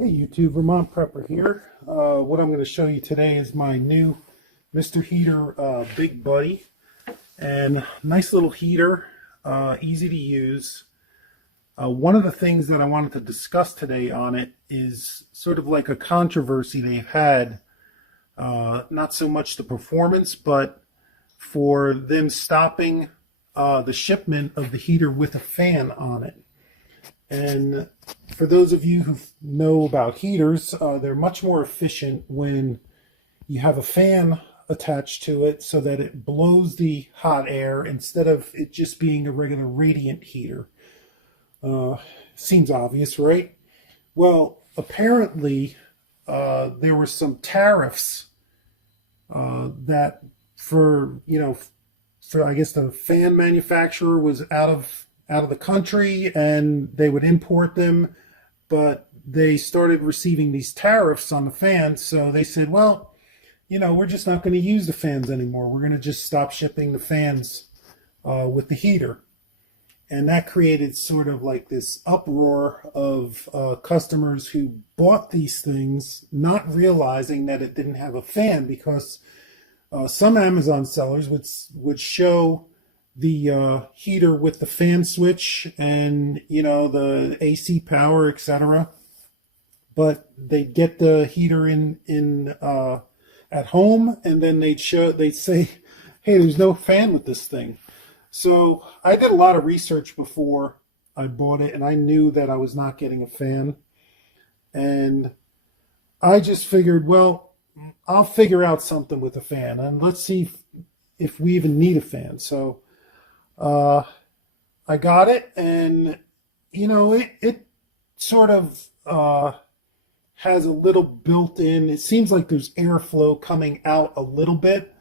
Hey YouTube, Vermont Prepper here. What I'm going to show you today is my new Mr. Heater Big Buddy. And nice little heater, easy to use. One of the things that I wanted to discuss today on it is sort of like a controversy they've had. Not so much the performance, but for them stopping the shipment of the heater with a fan on it. And for those of you who know about heaters, they're much more efficient when you have a fan attached to it so that it blows the hot air instead of it just being a regular radiant heater. Seems obvious, right? Well, apparently there were some tariffs that for I guess the fan manufacturer was out of the country and they would import them, but they started receiving these tariffs on the fans, so they said, well, we're just not going to use the fans anymore. We're going to just stop shipping the fans with the heater. And that created sort of like this uproar of customers who bought these things not realizing that it didn't have a fan, because some Amazon sellers would show the heater with the fan switch and the AC power, etc. But they'd get the heater in at home, and then they'd say, hey, there's no fan with this thing. So I did a lot of research before I bought it, and I knew that I was not getting a fan. And I just figured, well, I'll figure out something with a fan, and let's see if we even need a fan. So I got it, and it sort of has a little built-in, it seems like there's airflow coming out a little bit,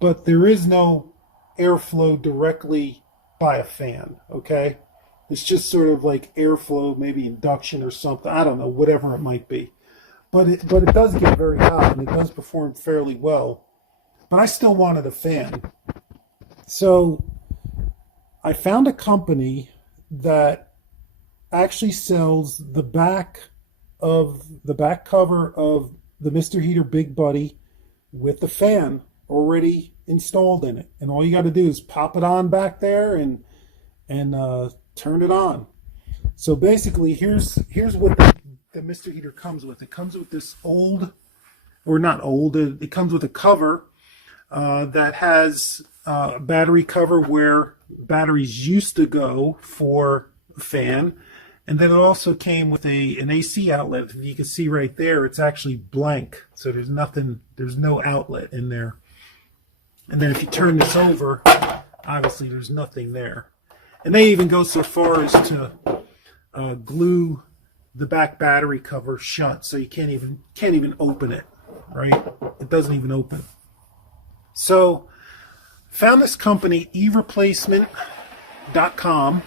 but there is no airflow directly by a fan, okay? It's just sort of like airflow, maybe induction or something, I don't know, whatever it might be. But it does get very hot, and it does perform fairly well. But I still wanted a fan. So I found a company that actually sells the back cover of the Mr. Heater Big Buddy with the fan already installed in it, and all you got to do is pop it on back there and turn it on. So basically, here's what the Mr. Heater comes with. It comes with this old, or not old, it comes with a cover that has a battery cover where batteries used to go for a fan, and then it also came with an AC outlet. If you can see right there, it's actually blank, so there's no outlet in there. And then if you turn this over, obviously there's nothing there. And they even go so far as to glue the back battery cover shut, so you can't even open it, right? It doesn't even open. So found this company, eReplacement.com,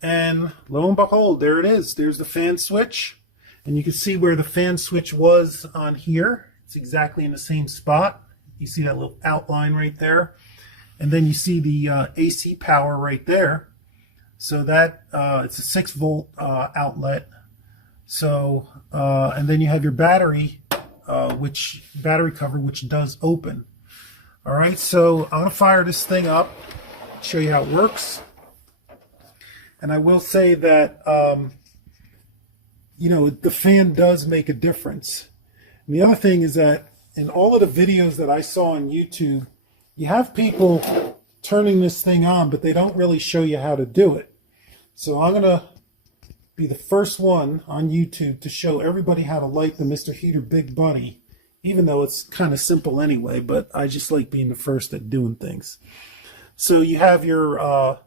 and lo and behold, there it is. There's the fan switch, and you can see where the fan switch was on here. It's exactly in the same spot. You see that little outline right there, and then you see the AC power right there. So that it's a 6-volt outlet. So and then you have your battery cover, which does open. All right, so I'm gonna fire this thing up, show you how it works. And I will say that the fan does make a difference. And the other thing is that in all of the videos that I saw on YouTube, you have people turning this thing on, but they don't really show you how to do it. So I'm going to be the first one on YouTube to show everybody how to light the Mr. Heater Big Buddy, even though it's kind of simple anyway, but I just like being the first at doing things. So you have your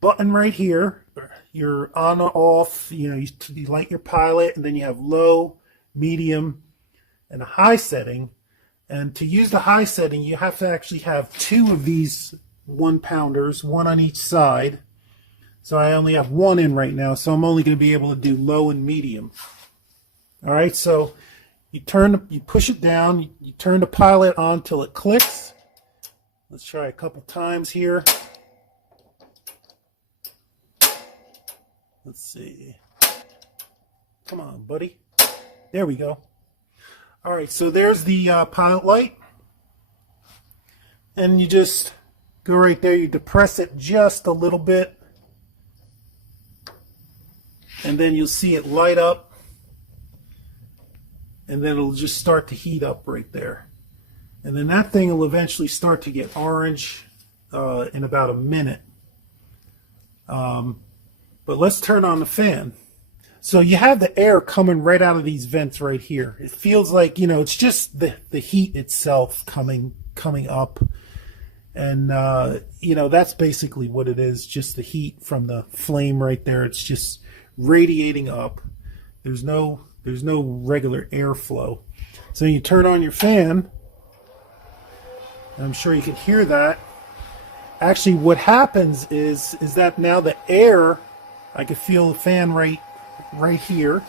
button right here, your on or off, you light your pilot, and then you have low, medium, and a high setting. And to use the high setting, you have to actually have 2 of these 1-pounders, one on each side. So I only have 1 in right now, so I'm only going to be able to do low and medium. All right, so you push it down, you turn the pilot on till it clicks. Let's try a couple times here. Let's see. Come on, buddy. There we go. All right, so there's the pilot light. And you just go right there, you depress it just a little bit. And then you'll see it light up. And then it'll just start to heat up right there. And then that thing will eventually start to get orange in about a minute. But let's turn on the fan. So you have the air coming right out of these vents right here. It feels like, you know, it's just the heat itself coming up. And, you know, that's basically what it is, just the heat from the flame right there. It's just radiating up. There's no regular airflow. So you turn on your fan. I'm sure you can hear that. Actually, what happens is that now the air, I can feel the fan right here.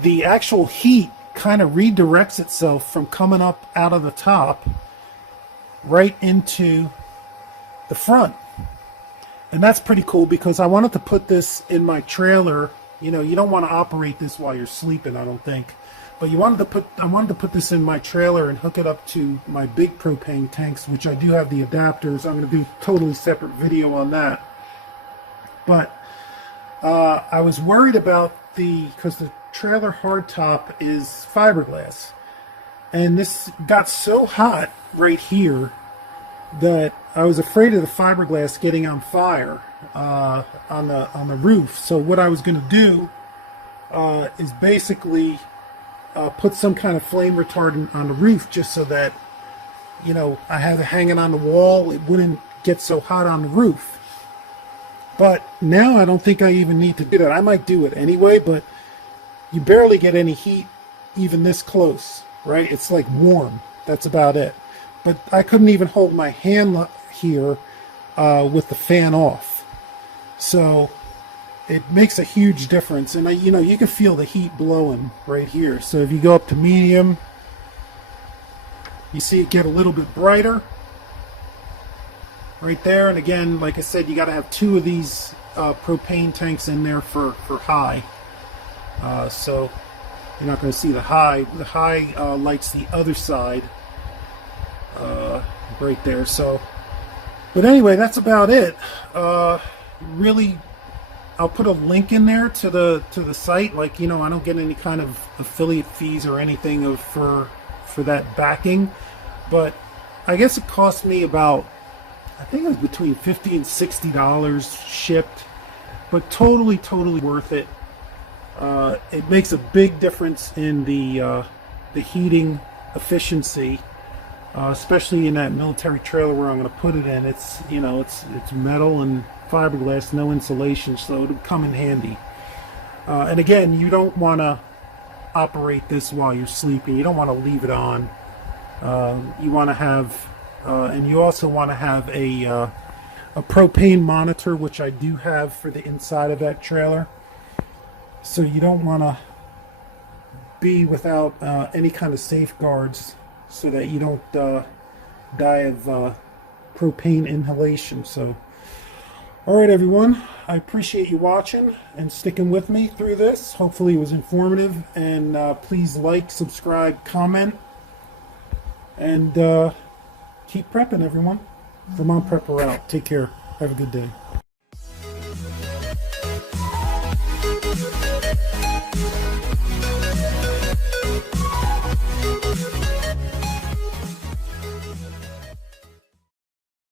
The actual heat kind of redirects itself from coming up out of the top right into the front. And that's pretty cool because I wanted to put this in my trailer. You know, you don't want to operate this while you're sleeping, I don't think. But I wanted to put this in my trailer and hook it up to my big propane tanks, which I do have the adapters. I'm going to do a totally separate video on that. But I was worried about because the trailer hardtop is fiberglass. And this got so hot right here that I was afraid of the fiberglass getting on fire on the roof. So what I was going to do is basically put some kind of flame retardant on the roof, just so that, you know, I have it hanging on the wall. It wouldn't get so hot on the roof. But now I don't think I even need to do that. I might do it anyway, but you barely get any heat even this close, right? It's like warm. That's about it. But I couldn't even hold my hand here with the fan off. So it makes a huge difference. And you know, you can feel the heat blowing right here. So if you go up to medium, you see it get a little bit brighter right there. And again, like I said, you got to have 2 of these propane tanks in there for high. So you're not going to see the high. The high lights the other side right there. So, but anyway, that's about it. Really, I'll put a link in there to the site. Like, you know, I don't get any kind of affiliate fees or anything for that backing, but I guess it cost me about, I think it was between $50 and $60 shipped, but totally worth it. It makes a big difference in the heating efficiency, especially in that military trailer where I'm going to put it in. It's, you know, it's metal and fiberglass, no insulation, so it'll come in handy. And again, you don't want to operate this while you're sleeping. You don't want to leave it on. You want to have, and you also want to have a propane monitor, which I do have for the inside of that trailer. So you don't want to be without any kind of safeguards, so that you don't die of propane inhalation. So, all right, everyone, I appreciate you watching and sticking with me through this. Hopefully it was informative, and please like, subscribe, comment, and keep prepping, everyone. Vermont Prepper out. Take care. Have a good day.